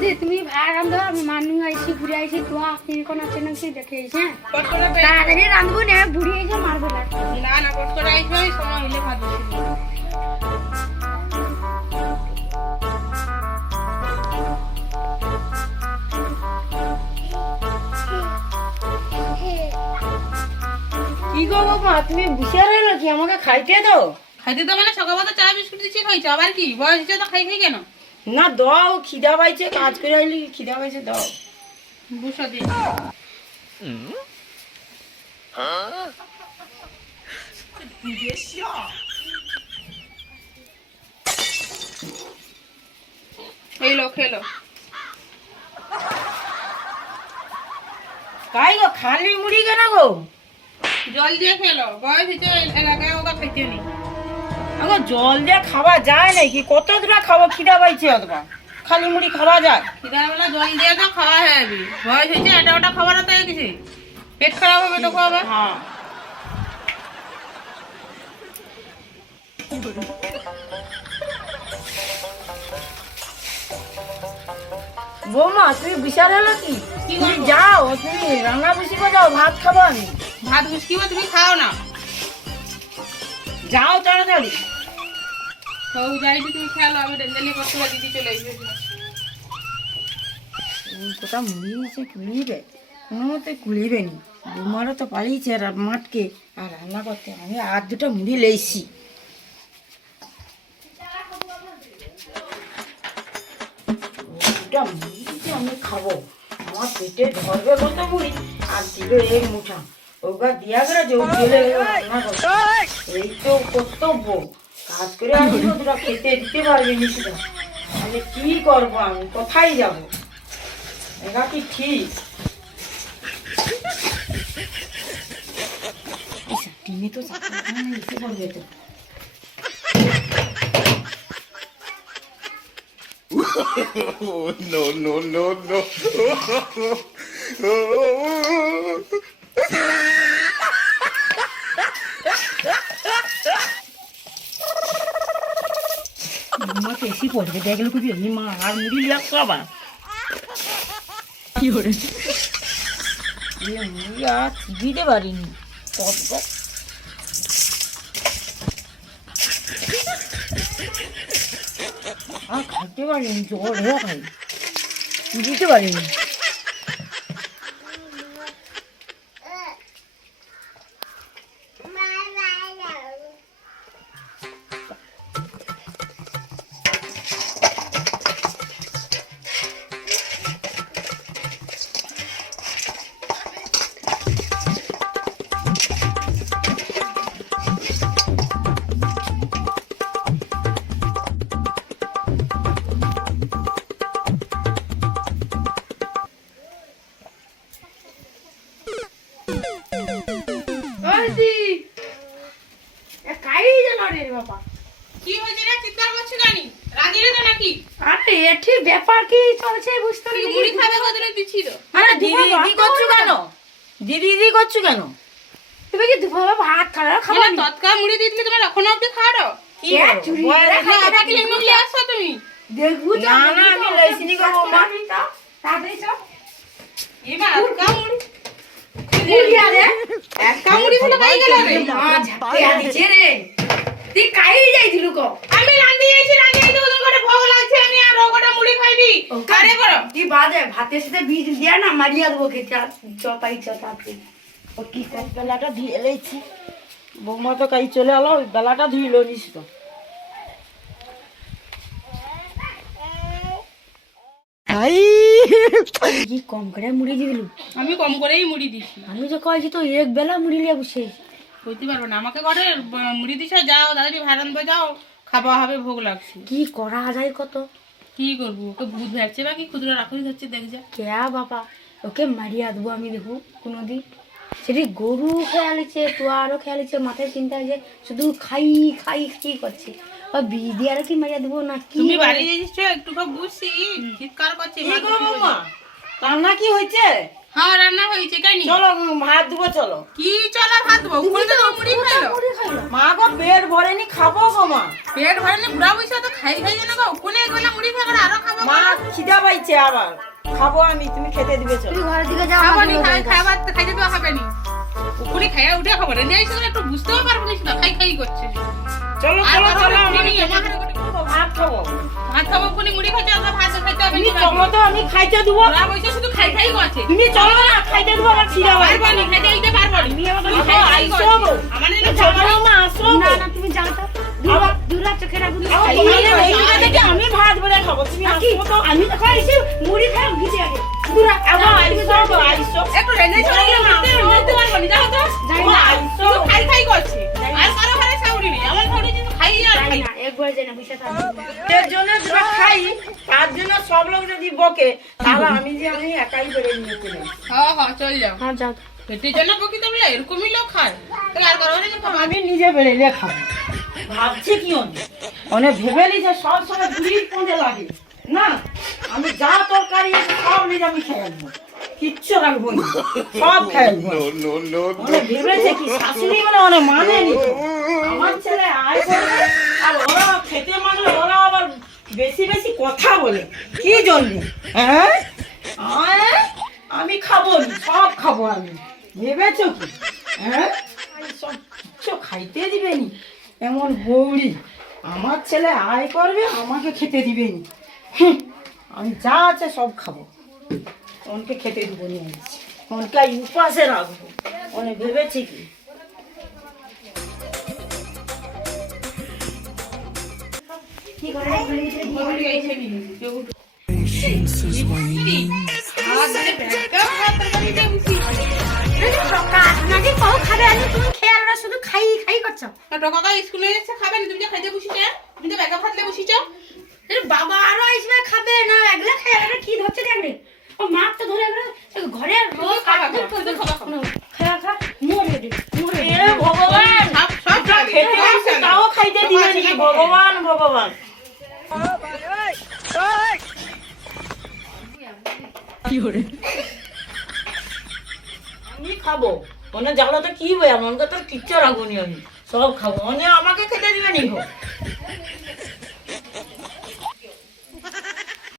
দি তুমি ভাত রান্ধো আমি মানুষ আইছি ঘুরে আইছি তো আপনি কোন আছে নাকি দেখে আইছি? হ্যাঁ তাড়াতাড়ি রান্ধবো না বুড়ি আইছে মারবে না। না না করে আমি সময় হইলে কি গো বাবা তুমি বসে রইল কি আমাকে খাইতে দাও? খাইতে তো মানে সকালবেলা চা বিস্কুট দিচ্ছি খাইছো। আবার কি? বয়স তো খাই খাই কেন? না দাও খিদা পাইছে কাজ করে আইলি খিদা পাইছে দাও। বুসা দিয়ে এই খেলো। কাই গো খালি মুড়ি কেন গো? জল দিয়ে খেলো বয়স হচ্ছে এলাকায় ওটা খাইতে নেই আগো জল দিয়ে খাওয়া যায় নাকি কত দূর খাব? খিদা পাইছে অতবা খালি মুড়ি খাওয়া যায়? খিদাবেলা জল দিয়ে তো খাওয়া হয়ে যাবি বয়স হয়েছে এটা ওটা খাবার তো কিছু পেট খারাপ হবে তো খাওয়াবে? হ্যাঁ বৌমা তুমি বিশাল হলো কি? তুমি যাও তুমি রান্না বসিব যাও ভাত খাব আমি। ভাত মুসকিব তুমি খাও না। যাও তাড়াতাড়ি। যাই তুমি খেলো আমি করতে দিদি চলে আসবে কুলিবে। কোনো মতে কুলিবে নি। বৌমারও তো পালিয়েছে আর মাঠকে। আর রান্না করতে আমি আর দুটো মুড়ি লেইছি। দুটো মুড়ি আমি খাব আমার পেটে ধরবে কত মুড়ি? আর দিল এক মুঠা। ওগা দিয়া করে যে গেলে এই তো কর্তব্য। কাজ করে আসব দুটো খেতে দিতে পারবে নি সেটা। তাহলে কি করব আমি? কোথায় যাব? এটা কি ঠিক? ইসা, টিনে তো চাকরি এসে তো। No, no, no, no. মা তো এসে পড়বে দেখলে খুবই এই মা আর মুড়ি লিয়া খাবা কি আর দিতে পারিনি। আর খাইতে পারিনি জল হয়ে খাই দিতে পারিনি। নাকি আরে এটি ব্যাপার কি চলছে বুঝতে পারি মুড়ি খাবে কতদিন দিচ্ছি তো আরে দিদি দিদি করছ কেন? দিদি দিদি করছ কেন? তুমি কি দুপুরে ভাত খাবে খাবে মানে তৎকাল মুড়ি দিয়ে দিলে তোমার এখনও অব্দি খাওয়ারো কি চুরি করে কি এমনি নিয়ে আসছো তুমি? দেখব না, না, আমি লইছিনি গো বৌমা। তাড়াতাড়ি চল। মুড়ি মুড়ি। খাই গেল রে মা ঝাপতে আদিছে রে তুই কাই যাইছিলু কো আমি রান্ধি যাইছি রান্ধি যাইতে তোর করে ভোগ লাগছে আমি আর ওটা মুড়ি খাইবি কারে তুই বাদে ভাতের সাথে বীজ দিয়া না মারিয়া দেবো খেতে চপাই চপাতে। ও কি কর বেলাটা ধুয়ে লেছি বৌমা তো কাই চলে এলো ওই বেলাটা ধুইল নিস তো কি কম করে মুড়ি দিবিলু আমি কম করেই মুড়ি দিছি। আমি যে কয়েছি তো এক বেলা মুড়ি লিয়ে বসে কইতে পারব না আমাকে ব- মুড়ি দিছো যাও দাদাটি ভাই রান্ধবে যাও খাওয়া হবে ভোগ লাগছে। কি করা যায় কত? কি করব? ওকে ভূত ভেড়ছে বা কি খুচরো রাখুই হচ্ছে দেখ যা। কে বাবা ওকে মারিয়া দেবো আমি দেখো কোনোদিন। সেটি গরু খেয়ালিছে তোয়ারও খেয়ালিছে মাথায় চিন্তা যে শুধু খাই খাই খাই করছে। আর বিদি আর কি মারিয়া দেবো না কি তুমি বাড়ি যাইছো একটু বুঝছি। চিৎকার করছে কি রান্না কি হয়েছে? হ্যাঁ রান্না হয়েছে কেন চলো ভাত দেবো চলো। কি চলো ভাত দেবো তো মুড়ি খাইলো। পেট ভরেনি খাব গো মা। পেট ভরে নি বুড়া বসে তো খাই খাই জানো গো ওখানে গেলে মুড়ি খাই করে আরও খাব মা খিদা পাইছে আবার। খাব আমি তুমি খেতে দিবে চলো। তুই ঘরের দিকে যাও খাব আমি নি খাই। খাবার তো খাইতে দেওয়া হবে নি। ওখানে খাইয়া উঠে খাব রেঁধে আইসে একটু বুঝতেও পারব না শুধু খাই খাই করছে। চলো চলো চলো আমি আমার খাব। ভাত খাব। ভাত খাব ওখানে মুড়ি খাইতে হবে ভাত খাইতে হবে তুমি চলো তো আমি খাইতে দেবো। বুড়া বসে শুধু খাই খাই করছে। তুমি চলো না খাইতে দেবো আমার খিদা পারব নি খাইতে দিতে পারব নি। তুমি খাই খাই আইসো আমার চলো খাব না আমি ভাত বেড়ে খাব তুমি কি? তো। আমি তো খাইছি মুড়ি খাই ভিজে আগে। দুর্গা আবার আইসো গো আইসো। একটু রেঁধে চলে গেলে মুড়ি পারব নি যাও তো। যাই ও না আইসো। শুধু খাই খাই করছে। আর কারও ঘরে সাউরি নেই আমার ঘরে কিন্তু খাই আর খাই। না একবার যাই না বুঝে এর জন্য যেটা খাই তার জন্য সব লোক যদি বকে তাহলে আমি যে আমি একাই বেড়ে নিয়ে চলে হ্যাঁ হ্যাঁ চল যাও। হ্যাঁ যাও। পেটের জন্য এরকমই লোক খায় তাহলে আর কারও ঘরে আমি নিজে বেড়ে খাব। ভাবছি কি অনেক অনেক ভেবে নি যে সব সময় বুড়ির পৌঁছে লাগে। না আমি যা তরকারি সব নিজে আমি খেয়ে কিচ্ছু রাখব না। সব খেয়ে আসব। No, no, no, অনেক ভেবেছে কি শাশুড়ি মানে অনেক মানে নি আমার ছেলে আয় করবে আর ওরা খেতে মানলে ওরা আবার বেশি বেশি কথা বলে। কি জন্য? হ্যাঁ? আমি খাব সব খাব আমি। ভেবেছো কি? হ্যাঁ? সব কিচ্ছু খাইতে দিবে নি। এমন বৌড়ি আমার ছেলে আয় করবে আমাকে খেতে দিবে নি আমি যা আছে সব খাব। অনকে খেতে দিব নি অনকে উপাসে রাখব। অনেক ভেবেছি কি? কি করে রে? ঘরের ভিতরে কি করে? নাকি কও খাবে আমি তুমি খেয়াল না শুধু খাই খাই করছ। কাকা স্কুলে যাচ্ছে খাবে না তুমি যে খাইতে বসিছে তুমি তো ব্যাগা ফাটলে বসিছ। বাবা আরও আসবে খাবে না এগুলা খেয়ে এগুলা কি ধরছে দেখলে ও মাপ তো ধরে এগুলো ঘরে রোজ খাবা, কাটতে খাবা, খাবা, খাবা। খা খা মরে এ ভগবান সব সব খেতে খাবে। তাও খাইতে দিবে নি ভগবান ভগবান। আমি খাব। মনে জানো তো কি হবে আমার তো কিচ্ছু রাখব নি আমি। সব খাব। অনেক আমাকে খেতে দিবে নি